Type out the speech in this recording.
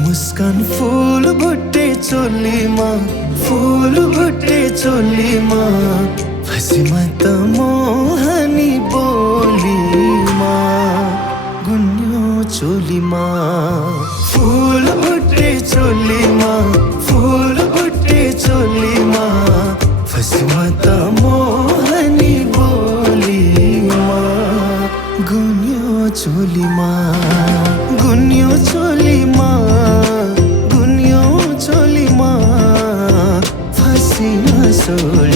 मुस्कान फूल भुट्टे चोलीमा फूल भुट्टे चोलीमा फसी म त मोहनी बोलीमा गुन्यो चोलीमा फूल भुट्टे चोलीमा फूल भुट्टे चोलीमा फसी म त मोहनी बोलीमा गुन्यो चोलीमा गुन्यो चोलीमा गुन्यो चोलीमा फसी न सोल